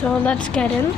So let's get in.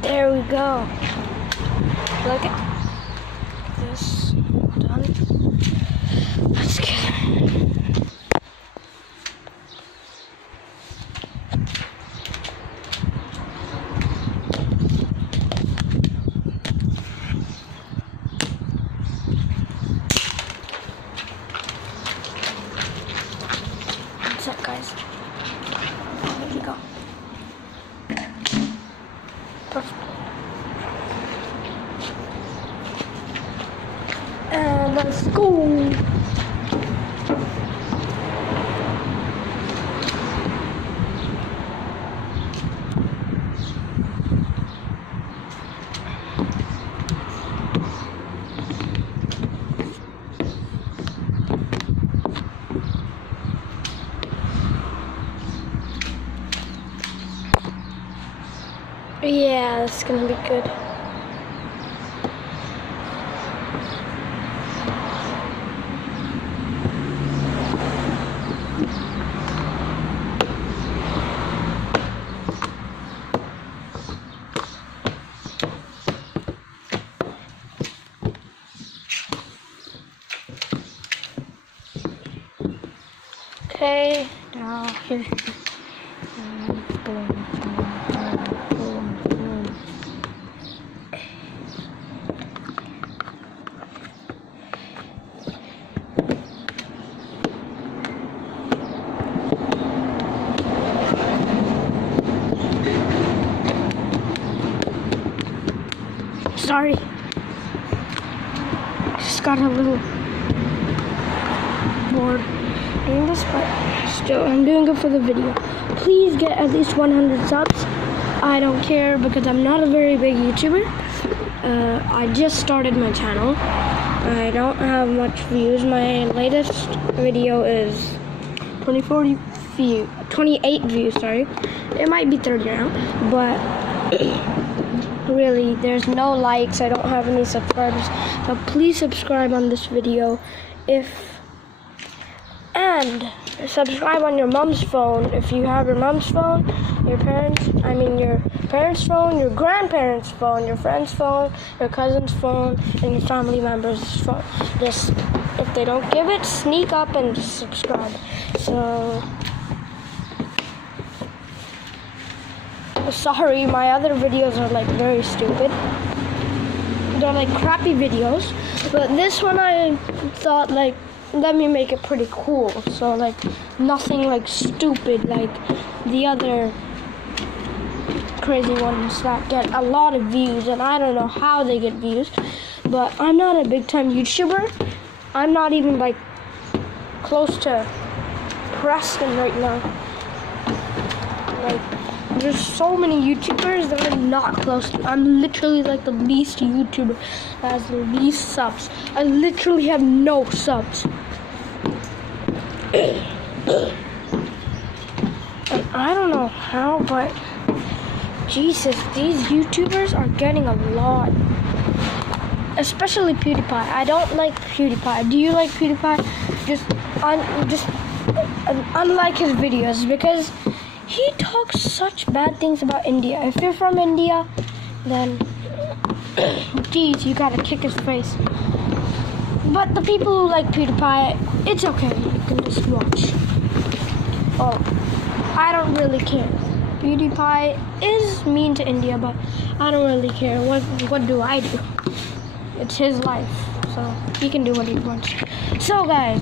There we go. Look at this. Done. Let's get it. What's up, guys? Here we go. Perfect. And let's go. Yeah, it's gonna be good. Okay, now here. Boom. Sorry, just got a little bored doing this, but still, I'm doing good for the video. Please get at least 100 subs. I don't care because I'm not a very big YouTuber. I just started my channel. I don't have much views. My latest video is 28 views, sorry. It might be 30 now, but really, there's no likes. I don't have any subscribers. So please subscribe on this video and subscribe on your mom's phone if you have your mom's phone, your parents' phone, your grandparents' phone, your friend's phone, your cousin's phone, and your family members' phone. Just, if they don't give it, sneak up and just subscribe. So, Sorry, my other videos are like very stupid. They're like crappy videos. But this one I thought like, let me make it pretty cool. So like nothing like stupid like the other crazy ones that get a lot of views, and I don't know how they get views, but I'm not a big time YouTuber. I'm not even like close to Preston right now. Like there's so many YouTubers that I'm not close to. I'm literally like the least YouTuber that has the least subs. I literally have no subs. And I don't know how, but Jesus, these YouTubers are getting a lot. Especially PewDiePie. I don't like PewDiePie. Do you like PewDiePie? Unlike his videos, because he talks such bad things about India. If you're from India, then geez, you gotta kick his face. But the people who like PewDiePie, it's okay. You can just watch. Oh, I don't really care. PewDiePie is mean to India, but I don't really care. What do I do? It's his life, so he can do what he wants. So guys,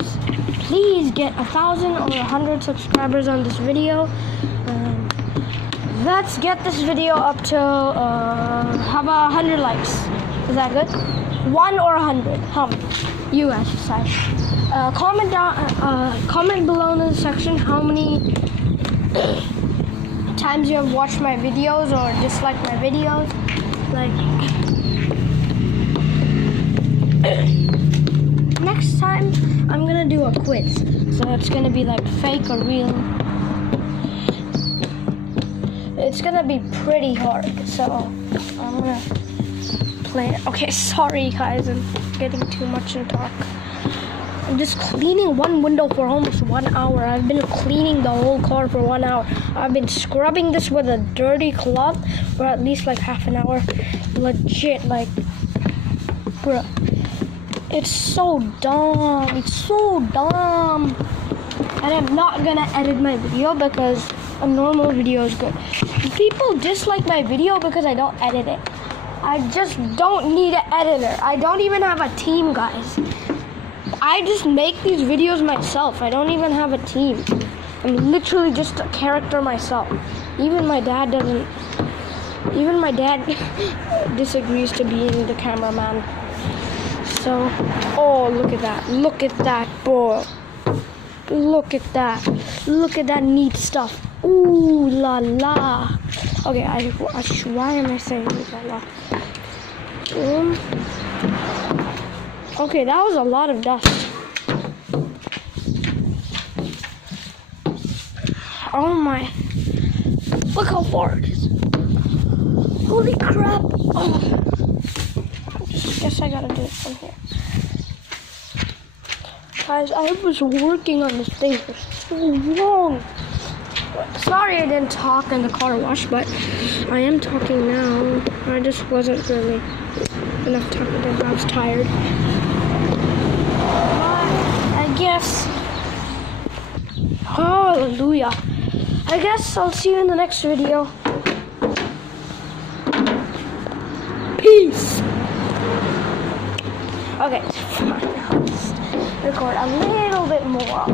please get 1,000 or 100 subscribers on this video. Let's get this video up to how about 100 likes? Is that good? 1 or 100? How many? You guys decide. Comment below in the section how many times you have watched my videos or disliked my videos. Like next time I'm gonna do a quiz, so it's gonna be like fake or real. It's gonna be pretty hard, so I'm gonna play it. Okay, sorry guys, I'm getting too much to talk. I'm just cleaning one window for almost 1 hour. I've been cleaning the whole car for 1 hour. I've been scrubbing this with a dirty cloth for at least like half an hour. Legit, like, bruh. It's so dumb. It's so dumb. And I'm not gonna edit my video because a normal video is good. People dislike my video because I don't edit it. I just don't need an editor. I don't even have a team, guys. I just make these videos myself. I don't even have a team. I'm literally just a character myself. Even my dad disagrees to being the cameraman. So, oh, look at that. Look at that, boy. Look at that. Look at that neat stuff. Ooh la la. Okay, why am I saying ooh la la? Okay, that was a lot of dust. Oh my. Look how far it is. Holy crap. Oh. I guess I gotta do it from here. Guys, I was working on this thing for so long. Sorry I didn't talk in the car wash, but I am talking now. I just wasn't really enough talking. I was tired. But I guess, hallelujah. I guess I'll see you in the next video. Peace. Okay, fine. I'll just record a little bit more.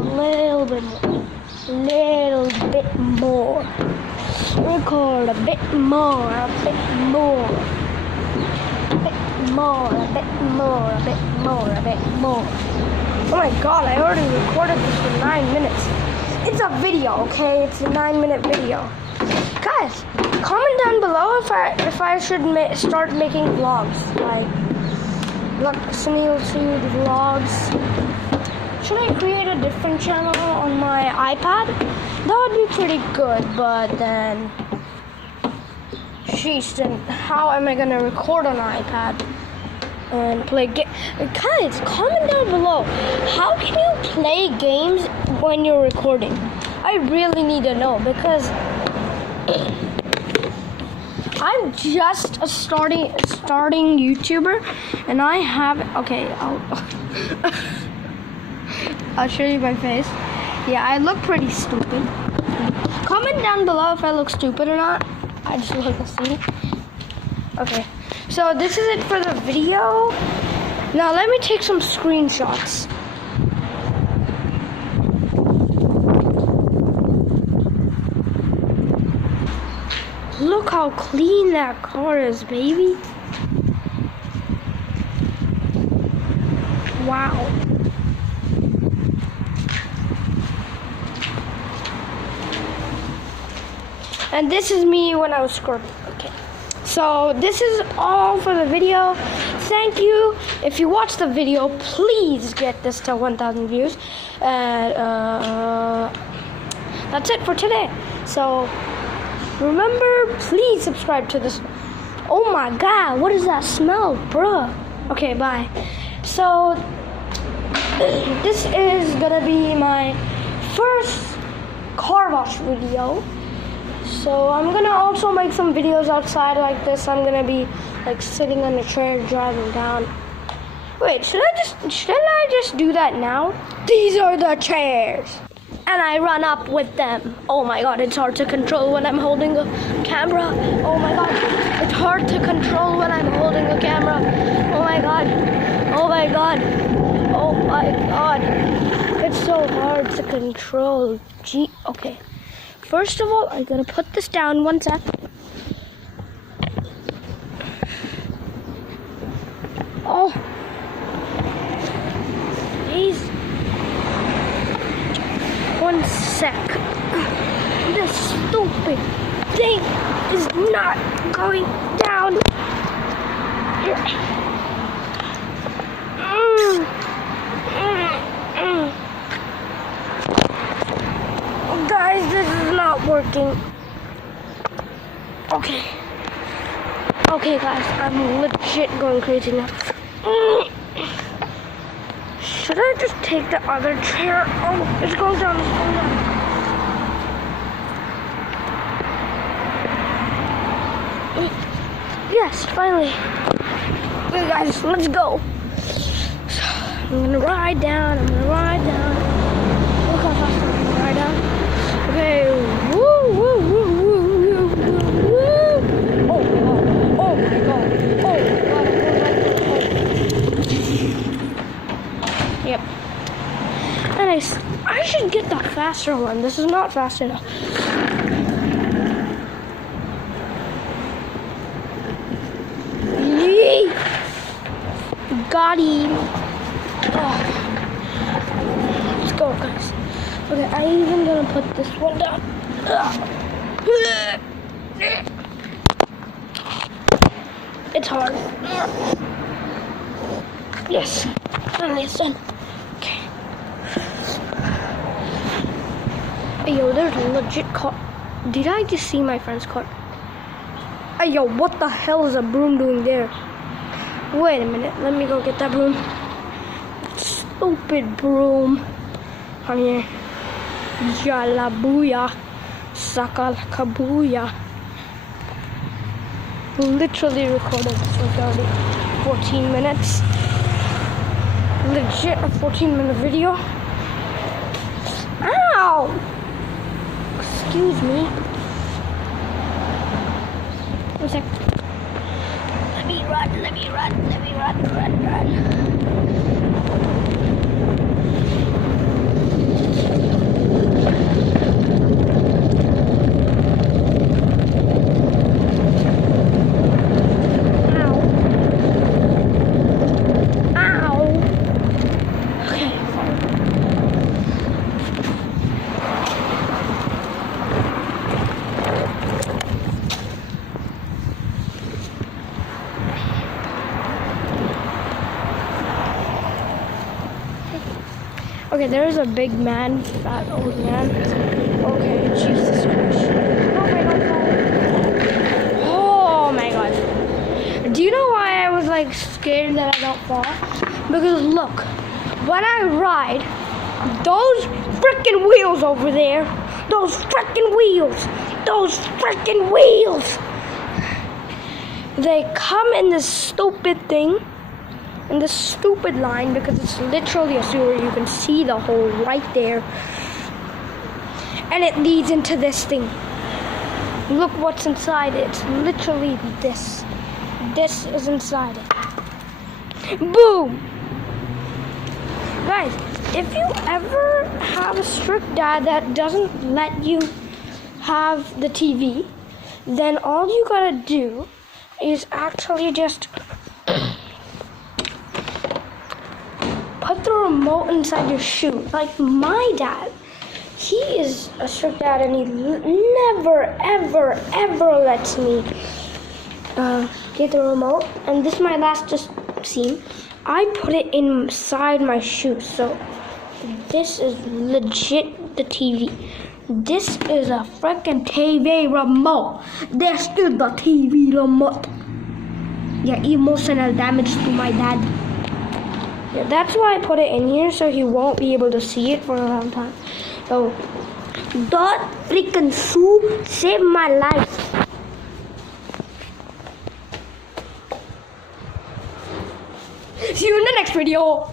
Record a bit more. Oh my god, I already recorded this for 9 minutes. It's a video, okay? It's a 9-minute video. Guys, comment down below if I should start making vlogs, like Sunil Sood vlogs. Should I create a different channel on my iPad? That would be pretty good, but then, jeez, then how am I gonna record on an iPad and play Guys, comment down below. How can you play games when you're recording? I really need to know because I'm just a starting YouTuber, and I have I'll show you my face. Yeah, I look pretty stupid. Comment down below if I look stupid or not. I just want to see. Okay, so this is it for the video. Now let me take some screenshots. Look how clean that car is, baby. Wow. And this is me when I was scored. Okay. So this is all for the video. Thank you. If you watched the video, please get this to 1,000 views. That's it for today. So remember, please subscribe to this. Oh my God, what is that smell, bruh? Okay, bye. So this is gonna be my first car wash video. So I'm gonna also make some videos outside like this. I'm gonna be like sitting on a chair driving down. Wait, shouldn't I just do that now? These are the chairs. And I run up with them. Oh my God, it's hard to control when I'm holding a camera. Oh my God, it's hard to control when I'm holding a camera. Oh my God, oh my God, oh my God. It's so hard to control. Gee, okay. First of all, I'm gonna put this down 1 sec. Oh, please. 1 sec. This stupid thing is not going down. Guys, this is not working. Okay. Okay, guys, I'm legit going crazy now. Should I just take the other chair? Oh, it's going down, it's going down. Yes, finally. Okay, guys, let's go. So, I'm gonna ride down, Look how fast I'm gonna ride down. Okay, woo, woo, woo, woo, woo, woo, woo. Oh my God, oh my God, Yep. And I should get the faster one. This is not fast enough. Yee! Got him. Oh. Let's go, guys. Okay, I'm even gonna put this one down. It's hard. Yes, finally it's done. Okay. Hey, yo, there's a legit car. Did I just see my friend's car? Hey, yo, what the hell is a broom doing there? Wait a minute, let me go get that broom. Stupid broom. Come here. Jalabuya. Sakalakabuya. Literally recorded this for 14 minutes. Legit a 14-minute video. Ow! Excuse me. 1 sec. Let me run. Okay, there is a big man, fat old man. Okay, Jesus Christ. Oh my God. Do you know why I was like scared that I don't fall? Because look, when I ride, those freaking wheels over there, those freaking wheels, they come in this stupid thing. In this stupid line, because it's literally a sewer. You can see the hole right there, and it leads into this thing. Look what's inside it. It's literally this. This is inside it. Boom! Guys, if you ever have a strict dad that doesn't let you have the TV, then all you gotta do is actually just put the remote inside your shoe. Like my dad, he is a strict dad and he never, ever, ever lets me get the remote. And this is my last just scene. I put it inside my shoe, so this is legit the TV. This is a freaking TV remote. This is the TV remote. Yeah, emotional damage to my dad. Yeah, that's why I put it in here, so he won't be able to see it for a long time. So, that freaking shoe saved my life. See you in the next video.